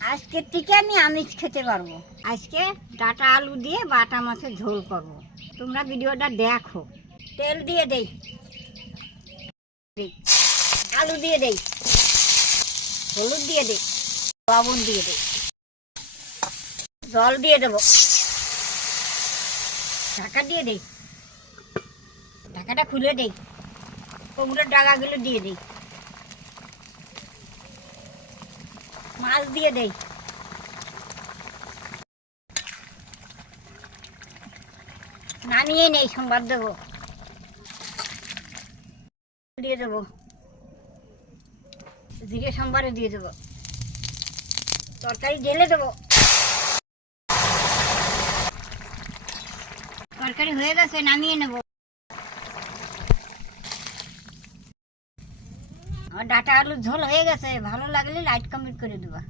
আজকে থেকে আমি আমিষ খেতে পারবো। আজকে ডাটা আলু দিয়ে বাটা মাছের ঝোল করব। তোমরা ভিডিওটা দেখো। তেল দিয়ে দেই, আলু দিয়ে দেই, হলুদ দিয়ে দেই, লবণ দিয়ে দেই, জল দিয়ে দেবো, ঢাকা দিয়ে দেই, ঢাকাটা খুলে দেই, কুমড়োর ডাগাগুলো দিয়ে দেই, মাছ দিয়ে দেই, নামিয়ে নেই, সংবাদ দেবো, দিয়ে দেবো, জিরে সম্বারে দিয়ে দেবো, তরকারি ঢেলে দেবো। তরকারি হয়ে গেছে, নামিয়ে নেব। আমার ডাটা আলুর ঝোল হয়ে গেছে। ভালো লাগলে লাইক কমেন্ট করে দেবা।